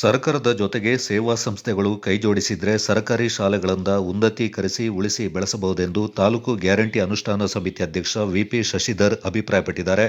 ಸರ್ಕಾರದ ಜೊತೆಗೆ ಸೇವಾ ಸಂಸ್ಥೆಗಳು ಕೈಜೋಡಿಸಿದ್ರೆ ಸರ್ಕಾರಿ ಶಾಲೆಗಳಿಂದ ಉನ್ನತೀಕರಿಸಿ ಉಳಿಸಿ ಬೆಳೆಸಬಹುದೆಂದು ತಾಲೂಕು ಗ್ಯಾರಂಟಿ ಅನುಷ್ಠಾನ ಸಮಿತಿ ಅಧ್ಯಕ್ಷ ವಿಪಿ ಶಶಿಧರ್ ಅಭಿಪ್ರಾಯಪಟ್ಟಿದ್ದಾರೆ.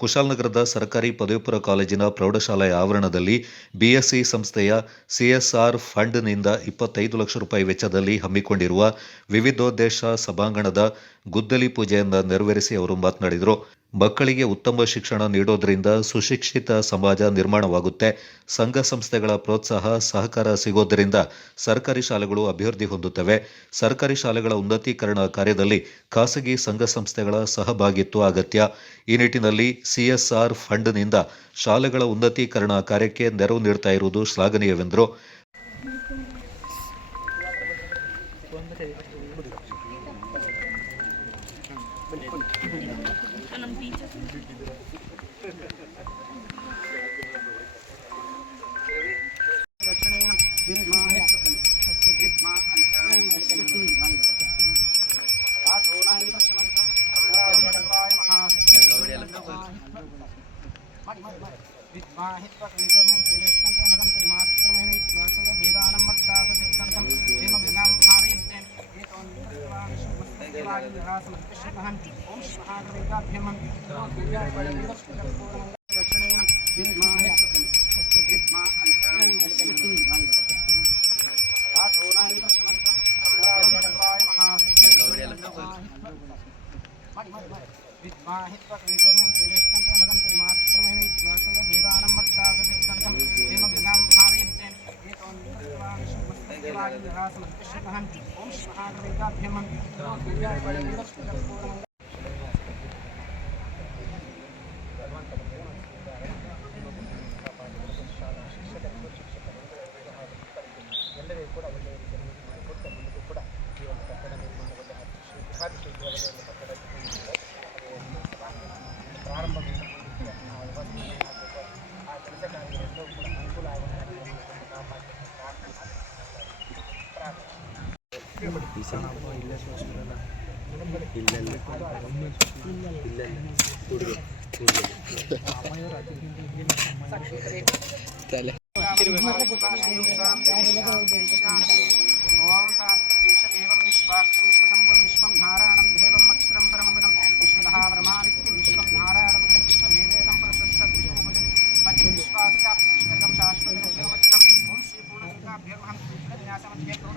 ಕುಶಾಲನಗರದ ಸರ್ಕಾರಿ ಪದವಿಪುರ ಕಾಲೇಜಿನ ಪ್ರೌಢಶಾಲೆಯ ಆವರಣದಲ್ಲಿ ಬಿಎಸ್ಸಿ ಸಂಸ್ಥೆಯ ಸಿಎಸ್ಆರ್ ಫಂಡ್ನಿಂದ ಇಪ್ಪತ್ತೈದು ಲಕ್ಷ ರೂಪಾಯಿ ವೆಚ್ಚದಲ್ಲಿ ಹಮ್ಮಿಕೊಂಡಿರುವ ವಿವಿಧೋದ್ದೇಶ ಸಭಾಂಗಣದ ಗುದ್ದಲಿ ಪೂಜೆಯಿಂದ ನೆರವೇರಿಸಿ ಅವರು ಮಾತನಾಡಿದರು. ಮಕ್ಕಳಿಗೆ ಉತ್ತಮ ಶಿಕ್ಷಣ ನೀಡೋದ್ರಿಂದ ಸುಶಿಕ್ಷಿತ ಸಮಾಜ ನಿರ್ಮಾಣವಾಗುತ್ತೆ. ಸಂಘ ಸಂಸ್ಥೆಗಳ ಪ್ರೋತ್ಸಾಹ, ಸಹಕಾರ ಸಿಗೋದರಿಂದ ಸರ್ಕಾರಿ ಶಾಲೆಗಳು ಅಭಿವೃದ್ಧಿ ಹೊಂದುತ್ತವೆ. ಸರ್ಕಾರಿ ಶಾಲೆಗಳ ಉನ್ನತೀಕರಣ ಕಾರ್ಯದಲ್ಲಿ ಖಾಸಗಿ ಸಂಘ ಸಂಸ್ಥೆಗಳ ಸಹಭಾಗಿತ್ವ ಅಗತ್ಯ. ಈ ನಿಟ್ಟಿನಲ್ಲಿ ಸಿಎಸ್ಆರ್ ಫಂಡ್ನಿಂದ ಶಾಲೆಗಳ ಉನ್ನತೀಕರಣ ಕಾರ್ಯಕ್ಕೆ ನೆರವು ನೀಡ್ತಾ ಇರುವುದು ಶ್ಲಾಘನೀಯವೆಂದರು. Balik. Tanam pizza. विद्वाहित्वकविगुणं त्रिदृष्टं त्वमगं त्रिमात्रमेन विश्वासं भेदानं मट्टासतिष्ठन् ఓం പഠിപ്പിച്ചാണ് അപ്പോൾ ഇല്ല ഹോസ്പിറ്റലല്ല ഇല്ലല്ല ഇല്ലല്ല കൂടുതൽ കൂടുതൽ തല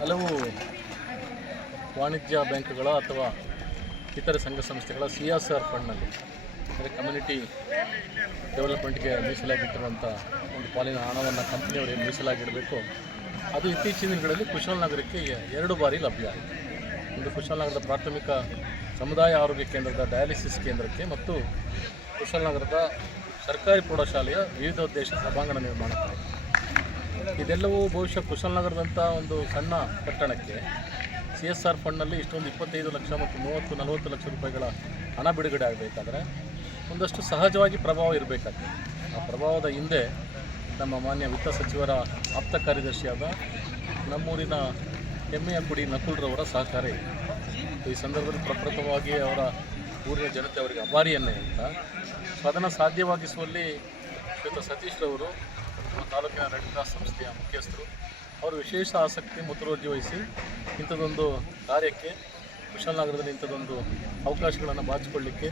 ಹಲವು ವಾಣಿಜ್ಯ ಬ್ಯಾಂಕ್ಗಳ ಅಥವಾ ಇತರ ಸಂಘ ಸಂಸ್ಥೆಗಳ ಸಿ ಎಸ್ ಆರ್ ಫಂಡ್ನಲ್ಲಿ, ಅಂದರೆ ಕಮ್ಯುನಿಟಿ ಡೆವಲಪ್ಮೆಂಟ್ಗೆ ಮೀಸಲಾಗಿಟ್ಟಿರುವಂಥ ಒಂದು ಪಾಲಿನ ಹಣವನ್ನು ಕಂಪ್ನಿಯವರಿಗೆ ಮೀಸಲಾಗಿಡಬೇಕು, ಅದು ಇತ್ತೀಚಿನ ದಿನಗಳಲ್ಲಿ ಕುಶಾಲನಗರಕ್ಕೆ ಎರಡು ಬಾರಿ ಲಭ್ಯ ಆಯಿತು. ಒಂದು ಕುಶಾಲನಗರದ ಪ್ರಾಥಮಿಕ ಸಮುದಾಯ ಆರೋಗ್ಯ ಕೇಂದ್ರದ ಡಯಾಲಿಸಿಸ್ ಕೇಂದ್ರಕ್ಕೆ ಮತ್ತು ಕುಶಾಲನಗರದ ಸರ್ಕಾರಿ ಪ್ರೌಢಶಾಲೆಯ ವಿವಿಧ ವಿವಿಧೋದ್ದೇಶ ಸಭಾಂಗಣ ನಿರ್ಮಾಣಕ್ಕಾಯಿತು. ಇದೆಲ್ಲವೂ ಬಹುಶಃ ಕುಶಾಲನಗರದಂಥ ಒಂದು ಸಣ್ಣ ಪಟ್ಟಣಕ್ಕೆ ಸಿ ಎಸ್ ಆರ್ ಫಂಡ್ನಲ್ಲಿ ಇಷ್ಟೊಂದು ಇಪ್ಪತ್ತೈದು ಲಕ್ಷ ಮತ್ತು ಮೂವತ್ತು, ನಲವತ್ತು ಲಕ್ಷ ರೂಪಾಯಿಗಳ ಹಣ ಬಿಡುಗಡೆ ಆಗಬೇಕಾದ್ರೆ ಒಂದಷ್ಟು ಸಹಜವಾಗಿ ಪ್ರಭಾವ ಇರಬೇಕಾಗ್ತದೆ. ಆ ಪ್ರಭಾವದ ಹಿಂದೆ ನಮ್ಮ ಮಾನ್ಯ ವಿತ್ತ ಸಚಿವರ ಆಪ್ತ ಕಾರ್ಯದರ್ಶಿಯಾದ ನಮ್ಮೂರಿನ ಹೆಮ್ಮೆಯ ಕುಡಿ ನಕುಲ್ರವರ ಸಹಕಾರ ಇದೆ. ಈ ಸಂದರ್ಭದಲ್ಲಿ ಪ್ರಪ್ರಥಮವಾಗಿ ಅವರ ಊರಿನ ಜನತೆ ಅವರಿಗೆ ಅಭಾರಿಯನ್ನೇ ಅಂತ ಸೊ ಅದನ್ನು ಸಾಧ್ಯವಾಗಿಸುವಲ್ಲಿ ಶ್ರೀಯುತ ಸತೀಶ್ ರವರು ನಮ್ಮ ತಾಲೂಕಿನ ರೆಡ್ ಕ್ರಾಸ್ ಸಂಸ್ಥೆಯ ಮುಖ್ಯಸ್ಥರು. ಅವರು ವಿಶೇಷ ಆಸಕ್ತಿ ಮುತುವರ್ಜಿ ವಹಿಸಿ ಇಂಥದ್ದೊಂದು ಕಾರ್ಯಕ್ಕೆ ಕುಶಾಲನಗರದಲ್ಲಿ ಇಂಥದ್ದೊಂದು ಅವಕಾಶಗಳನ್ನು ಬಾಚಿಕೊಳ್ಳಿಕ್ಕೆ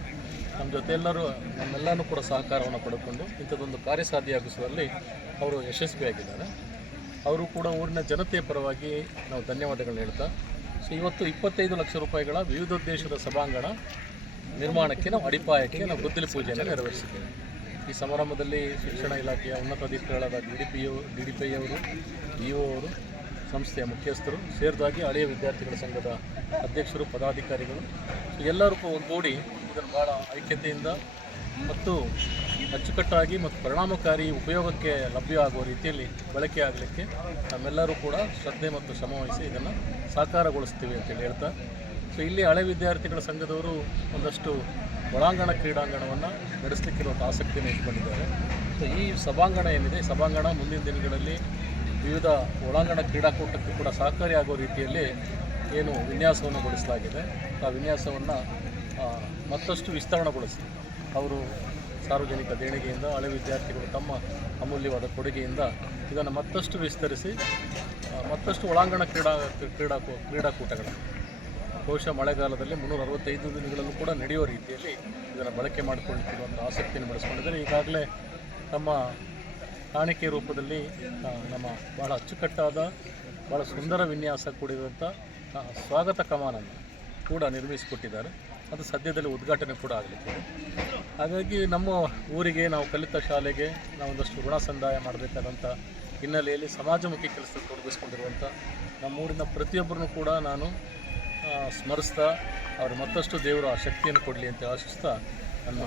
ನಮ್ಮ ಜೊತೆಯೆಲ್ಲರೂ ನಮ್ಮೆಲ್ಲರೂ ಕೂಡ ಸಹಕಾರವನ್ನು ಪಡೆದುಕೊಂಡು ಇಂಥದ್ದೊಂದು ಕಾರ್ಯ ಸಾಧ್ಯವಾಗಿಸುವಲ್ಲಿ ಅವರು ಯಶಸ್ವಿಯಾಗಿದ್ದಾರೆ ಅವರು ಕೂಡ ಊರಿನ ಜನತೆಯ ಪರವಾಗಿ ನಾವು ಧನ್ಯವಾದಗಳನ್ನ ಹೇಳ್ತಾ, ಸೊ ಇವತ್ತು ಇಪ್ಪತ್ತೈದು ಲಕ್ಷ ರೂಪಾಯಿಗಳ ವಿವಿಧೋದ್ದೇಶದ ಸಭಾಂಗಣ ನಿರ್ಮಾಣಕ್ಕೆ ನಾವು ಅಡಿಪಾಯಕ್ಕೆ ನಾವು ಗುದ್ದಲಿ ಪೂಜೆಯನ್ನು ನೆರವೇರಿಸಿದ್ದೇವೆ. ಈ ಸಮಾರಂಭದಲ್ಲಿ ಶಿಕ್ಷಣ ಇಲಾಖೆಯ ಉನ್ನತ ಅಧಿಕಾರಿಗಳಾದ D D P D D P ಅವರು, ಇ ಒ ಅವರು, ಸಂಸ್ಥೆಯ ಮುಖ್ಯಸ್ಥರು ಸೇರಿದಾಗಿ ಹಳೆಯ ವಿದ್ಯಾರ್ಥಿಗಳ ಸಂಘದ ಅಧ್ಯಕ್ಷರು, ಪದಾಧಿಕಾರಿಗಳು ಎಲ್ಲರೂ ಒಗ್ಗೂಡಿ ಇದನ್ನು ಭಾಳ ಐಕ್ಯತೆಯಿಂದ ಮತ್ತು ಅಚ್ಚುಕಟ್ಟಾಗಿ ಮತ್ತು ಪರಿಣಾಮಕಾರಿ ಉಪಯೋಗಕ್ಕೆ ಲಭ್ಯ ಆಗುವ ರೀತಿಯಲ್ಲಿ ಬಳಕೆ ಆಗಲಿಕ್ಕೆ ನಮ್ಮೆಲ್ಲರೂ ಕೂಡ ಶ್ರದ್ಧೆ ಮತ್ತು ಶ್ರಮವಹಿಸಿ ಇದನ್ನು ಸಾಕಾರಗೊಳಿಸ್ತೀವಿ ಅಂತೇಳಿ ಹೇಳ್ತಾ. ಸೊ ಇಲ್ಲಿ ಹಳೆ ವಿದ್ಯಾರ್ಥಿಗಳ ಸಂಘದವರು ಒಂದಷ್ಟು ಒಳಾಂಗಣ ಕ್ರೀಡಾಂಗಣವನ್ನು ನಡೆಸಲಿಕ್ಕಿರುವಂಥ ಆಸಕ್ತಿಯನ್ನು ಇಟ್ಕೊಂಡಿದ್ದಾರೆ. ಸೊ ಈ ಸಭಾಂಗಣ ಏನಿದೆ ಸಭಾಂಗಣ ಮುಂದಿನ ದಿನಗಳಲ್ಲಿ ವಿವಿಧ ಒಳಾಂಗಣ ಕ್ರೀಡಾಕೂಟಕ್ಕೆ ಕೂಡ ಸಹಕಾರಿಯಾಗೋ ರೀತಿಯಲ್ಲಿ ಏನು ವಿನ್ಯಾಸವನ್ನು ಗೊಳಿಸಲಾಗಿದೆ. ಆ ವಿನ್ಯಾಸವನ್ನು ಮತ್ತಷ್ಟು ವಿಸ್ತರಣೆಗೊಳಿಸಿ. ಅವರು ಸಾರ್ವಜನಿಕ ದೇಣಿಗೆಯಿಂದ, ಹಳೆ ವಿದ್ಯಾರ್ಥಿಗಳು ತಮ್ಮ ಅಮೂಲ್ಯವಾದ ಕೊಡುಗೆಯಿಂದ ಇದನ್ನು ಮತ್ತಷ್ಟು ವಿಸ್ತರಿಸಿ ಮತ್ತಷ್ಟು ಒಳಾಂಗಣ ಕ್ರೀಡಾ ಕ್ರೀಡಾ ಕ್ರೀಡಾಕೂಟಗಳನ್ನು ಬಹುಶಃ ಮಳೆಗಾಲದಲ್ಲಿ ಮುನ್ನೂರ ಅರವತ್ತೈದು ದಿನಗಳಲ್ಲೂ ಕೂಡ ನಡೆಯುವ ರೀತಿಯಲ್ಲಿ ಇದನ್ನು ಬಳಕೆ ಮಾಡಿಕೊಳ್ಳುತ್ತಿರುವಂಥ ಆಸಕ್ತಿಯನ್ನು ಬೆಳೆಸ್ಕೊಂಡಿದ್ದಾರೆ. ಈಗಾಗಲೇ ತಮ್ಮ ಕಾಣಿಕೆ ರೂಪದಲ್ಲಿ ನಮ್ಮ ಬಹಳ ಅಚ್ಚುಕಟ್ಟಾದ ಭಾಳ ಸುಂದರ ವಿನ್ಯಾಸ ಕೂಡಿರುವಂಥ ಸ್ವಾಗತ ಕಮಾನನ್ನು ಕೂಡ ನಿರ್ಮಿಸಿಕೊಟ್ಟಿದ್ದಾರೆ. ಅದು ಸದ್ಯದಲ್ಲಿ ಉದ್ಘಾಟನೆ ಕೂಡ ಆಗಲಿಕ್ಕೆ ಹಾಗಾಗಿ ನಮ್ಮ ಊರಿಗೆ ನಾವು ಕಲಿತ ಶಾಲೆಗೆ ನಾವೊಂದಷ್ಟು ಋಣ ಸಂದಾಯ ಮಾಡಬೇಕಾದಂಥ ಹಿನ್ನೆಲೆಯಲ್ಲಿ ಸಮಾಜಮುಖಿ ಕೆಲಸದಲ್ಲಿ ತೊಡಗಿಸ್ಕೊಂಡಿರುವಂಥ ನಮ್ಮೂರಿನ ಪ್ರತಿಯೊಬ್ಬರನ್ನು ಕೂಡ ನಾನು ಸ್ಮರಿಸ್ತಾ ಅವರು ಮತ್ತಷ್ಟು ದೇವರು ಆ ಶಕ್ತಿಯನ್ನು ಕೊಡಲಿ ಅಂತ ಆಶಿಸ್ತಾ ನನ್ನ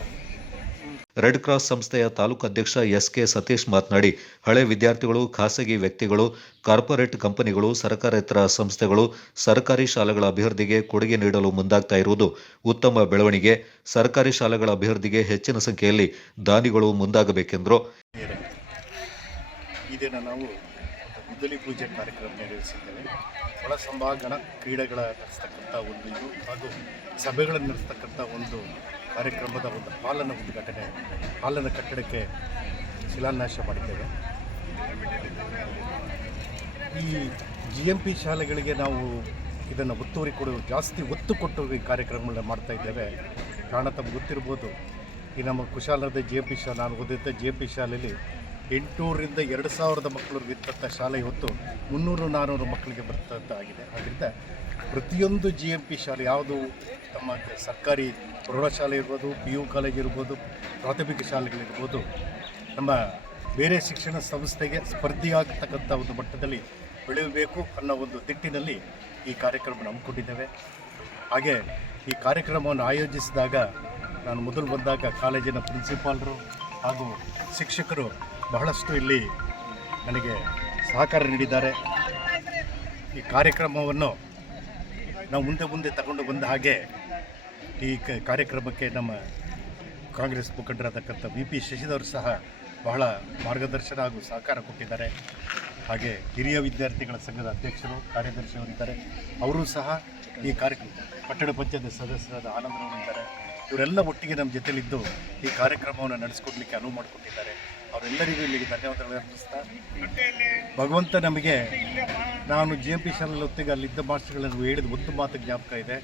ರೆಡ್ ಕ್ರಾಸ್ ಸಂಸ್ಥೆಯ ತಾಲೂಕು ಅಧ್ಯಕ್ಷ ಎಸ್ ಕೆ ಸತೀಶ್ ಮಾತನಾಡಿ ಹಳೆ ವಿದ್ಯಾರ್ಥಿಗಳು ಖಾಸಗಿ ವ್ಯಕ್ತಿಗಳು ಕಾರ್ಪೊರೇಟ್ ಕಂಪನಿಗಳು ಸರ್ಕಾರೇತರ ಸಂಸ್ಥೆಗಳು ಸರ್ಕಾರಿ ಶಾಲೆಗಳ ಅಭಿವೃದ್ಧಿಗೆ ಕೊಡುಗೆ ನೀಡಲು ಮುಂದಾಗ್ತಾ ಇರುವುದು ಉತ್ತಮ ಬೆಳವಣಿಗೆ. ಸರ್ಕಾರಿ ಶಾಲೆಗಳ ಅಭಿವೃದ್ಧಿಗೆ ಹೆಚ್ಚಿನ ಸಂಖ್ಯೆಯಲ್ಲಿ ದಾನಿಗಳು ಮುಂದಾಗಬೇಕೆಂದರು. ಗುದ್ದಲಿ ಪೂಜೆ ಕಾರ್ಯಕ್ರಮ ನೆರವೇರಿಸಿದ್ದೇವೆ. ಒಳ ಸಂಭಾಗಣ ಕ್ರೀಡೆಗಳ ನಡೆಸ್ತಕ್ಕಂಥ ಒಂದು ಇದು ಹಾಗೂ ಸಭೆಗಳನ್ನು ನಡೆಸ್ತಕ್ಕಂಥ ಒಂದು ಕಾರ್ಯಕ್ರಮದ ಒಂದು ಹಾಲನ್ನು ಉದ್ಘಾಟನೆ, ಪಾಲನ ಕಟ್ಟಡಕ್ಕೆ ಶಿಲಾನ್ಯಾಸ ಮಾಡಿದ್ದೇವೆ. ಈ ಜಿ ಎಂ ಪಿ ಶಾಲೆಗಳಿಗೆ ನಾವು ಇದನ್ನು ಒತ್ತುವರಿ ಕೊಡು, ಜಾಸ್ತಿ ಒತ್ತು ಕೊಟ್ಟು ಈ ಕಾರ್ಯಕ್ರಮಗಳನ್ನ ಮಾಡ್ತಾ ಇದ್ದೇವೆ. ಕಾರಣ ತಮ್ಗೆ ಗೊತ್ತಿರ್ಬೋದು. ಈ ನಮ್ಮ ಕುಶಾಲದ ಜಿ ಎಂ ಪಿ ಶಾಲೆ, ನಾನು ಓದಿದ್ದ ಜಿ ಎಂ ಪಿ ಶಾಲೆಯಲ್ಲಿ ಎಂಟುನೂರರಿಂದ ಎರಡು ಸಾವಿರದ ಮಕ್ಕಳು ಇರ್ತಂಥ ಶಾಲೆ ಇವತ್ತು ಮುನ್ನೂರು ನಾನ್ನೂರು ಮಕ್ಕಳಿಗೆ ಬರ್ತಂಥ ಆಗಿದೆ ಆದ್ದರಿಂದ ಪ್ರತಿಯೊಂದು ಜಿ ಎಂ ಪಿ ಶಾಲೆ, ಯಾವುದು ನಮ್ಮ ಸರ್ಕಾರಿ ಪ್ರೌಢಶಾಲೆ ಇರ್ಬೋದು ಪಿ ಯು ಕಾಲೇಜ್ ಇರ್ಬೋದು, ಪ್ರಾಥಮಿಕ ಶಾಲೆಗಳಿರ್ಬೋದು ನಮ್ಮ ಬೇರೆ ಶಿಕ್ಷಣ ಸಂಸ್ಥೆಗೆ ಸ್ಪರ್ಧಿಯಾಗತಕ್ಕಂಥ ಒಂದು ಮಟ್ಟದಲ್ಲಿ ಬೆಳೆಯಬೇಕು ಅನ್ನೋ ಒಂದು ದಿಟ್ಟಿನಲ್ಲಿ ಈ ಕಾರ್ಯಕ್ರಮವನ್ನು ಹಮ್ಮಿಕೊಂಡಿದ್ದೇವೆ. ಹಾಗೆ ಈ ಕಾರ್ಯಕ್ರಮವನ್ನು ಆಯೋಜಿಸಿದಾಗ ನಾನು ಮೊದಲು ಬಂದಾಗ ಕಾಲೇಜಿನ ಪ್ರಿನ್ಸಿಪಾಲರು ಹಾಗೂ ಶಿಕ್ಷಕರು ಬಹಳಷ್ಟು ಇಲ್ಲಿ ನನಗೆ ಸಹಕಾರ ನೀಡಿದ್ದಾರೆ. ಈ ಕಾರ್ಯಕ್ರಮವನ್ನು ನಾವು ಮುಂದೆ ಮುಂದೆ ತಗೊಂಡು ಬಂದ ಹಾಗೆ ಈ ಕಾರ್ಯಕ್ರಮಕ್ಕೆ ನಮ್ಮ ಕಾಂಗ್ರೆಸ್ ಮುಖಂಡರಾದಕ್ಕಂಥ ವಿ ಪಿ ಶಶಿಧರ್ ಸಹ ಬಹಳ ಮಾರ್ಗದರ್ಶನ ಹಾಗೂ ಸಹಕಾರ ಕೊಟ್ಟಿದ್ದಾರೆ. ಹಾಗೆ ಹಿರಿಯ ವಿದ್ಯಾರ್ಥಿಗಳ ಸಂಘದ ಅಧ್ಯಕ್ಷರು ಕಾರ್ಯದರ್ಶಿಯವರಿದ್ದಾರೆ ಅವರು ಸಹ ಈ ಕಾರ್ಯಕ್ರಮ ಪಟ್ಟಣ ಪಂಚಾಯತ್ ಸದಸ್ಯರಾದ ಆನಂದರವರಿದ್ದಾರೆ ಇವರೆಲ್ಲ ಒಟ್ಟಿಗೆ ನಮ್ಮ ಜೊತೆಲಿದ್ದು ಈ ಕಾರ್ಯಕ್ರಮವನ್ನು ನಡೆಸ್ಕೊಡ್ಲಿಕ್ಕೆ ಅನುವು ಮಾಡಿಕೊಟ್ಟಿದ್ದಾರೆ. ಅವರೆಲ್ಲರಿಗೂ ಇಲ್ಲಿಗೆ ಧನ್ಯವಾದಗಳು ಅರ್ಪಿಸ್ತಾ ಭಗವಂತ ನಮಗೆ ನಾನು ಜಿ ಎಂ ಪಿ ಶಾಲೆಯಲ್ಲಿ ಹೊತ್ತಿಗೆ ಅಲ್ಲಿದ್ದ ಮಾಸ್ಟರ್ಗಳನ್ನು ಹೇಳಿದ ಒಂದು ಮಾತು ಜ್ಞಾಪಕ ಇದೆ.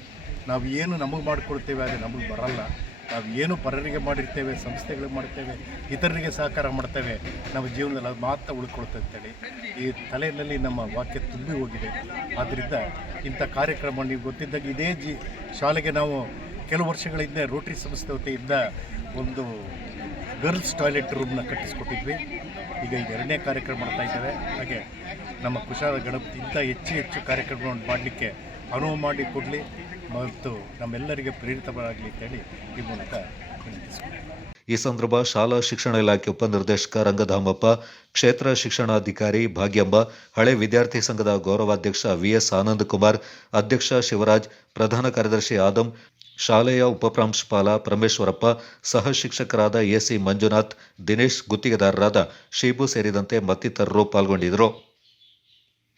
ನಾವು ಏನು ನಮಗೆ ಮಾಡಿಕೊಡ್ತೇವೆ ಅದು ನಮಗೆ ಬರಲ್ಲ. ನಾವು ಏನು ಪರರಿಗೆ ಮಾಡಿರ್ತೇವೆ, ಸಂಸ್ಥೆಗಳಿಗೆ ಮಾಡ್ತೇವೆ, ಇತರರಿಗೆ ಸಹಕಾರ ಮಾಡ್ತೇವೆ, ನಮ್ಮ ಜೀವನದಲ್ಲಿ ಅದು ಮಾತ್ರ ಉಳ್ಕೊಳ್ತದೆ ಅಂತೇಳಿ ಈ ತಲೆಯಲ್ಲಿ ನಮ್ಮ ವಾಕ್ಯ ತುಂಬಿ ಹೋಗಿದೆ. ಆದ್ದರಿಂದ ಇಂಥ ಕಾರ್ಯಕ್ರಮ ನೀವು ಗೊತ್ತಿದ್ದಾಗ ಇದೇ ಜಿ ಶಾಲೆಗೆ ನಾವು ಕೆಲವು ವರ್ಷಗಳಿಂದ ರೋಟ್ರಿ ಸಂಸ್ಥೆ ವತಿಯಿಂದ ಒಂದು ಗರ್ಲ್ಸ್ ಟಾಯ್ಲೆಟ್ ರೂಮ್ನ ಕಟ್ಟಿಸ್ಕೊಟ್ಟಿದ್ವಿ. ಈಗ ಈಗ ಎರಡನೇ ಕಾರ್ಯಕ್ರಮ ಮಾಡ್ತಾ ಇದ್ದಾರೆ ಹಾಗೆ ನಮ್ಮ ಕುಶಾಲ ಗಣಪತಿ ಇಂಥ ಹೆಚ್ಚು ಹೆಚ್ಚು ಕಾರ್ಯಕ್ರಮಗಳನ್ನು ಮಾಡಲಿಕ್ಕೆ ಅನುವು ಮಾಡಿ ಕೊಡಲಿ ಮತ್ತು ನಮ್ಮೆಲ್ಲರಿಗೆ ಪ್ರೇರಿತವಾಗಲಿ ಅಂತೇಳಿ ಈ ಮೂಲಕ ವಿನಂತಿಸ್ತೀನಿ ಈ ಸಂದರ್ಭ ಶಾಲಾ ಶಿಕ್ಷಣ ಇಲಾಖೆ ಉಪನಿರ್ದೇಶಕ ರಂಗಧಾಮಪ್ಪ, ಕ್ಷೇತ್ರ ಶಿಕ್ಷಣಾಧಿಕಾರಿ ಭಾಗ್ಯಂಬ, ಹಳೆ ವಿದ್ಯಾರ್ಥಿ ಸಂಘದ ಗೌರವಾಧ್ಯಕ್ಷ ವಿಎಸ್ ಆನಂದ್ ಕುಮಾರ್ ಅಧ್ಯಕ್ಷ ಶಿವರಾಜ್, ಪ್ರಧಾನ ಕಾರ್ಯದರ್ಶಿ ಆದಂ, ಶಾಲೆಯ ಉಪಪ್ರಾಂಶುಪಾಲ ಪರಮೇಶ್ವರಪ್ಪ, ಸಹ ಶಿಕ್ಷಕರಾದ ಎಸಿ ಮಂಜುನಾಥ್, ದಿನೇಶ್ ಗುತ್ತಿಗೆದಾರರಾದ ಶೀಬು ಸೇರಿದಂತೆ ಮತ್ತಿತರರು ಪಾಲ್ಗೊಂಡಿದ್ದರು.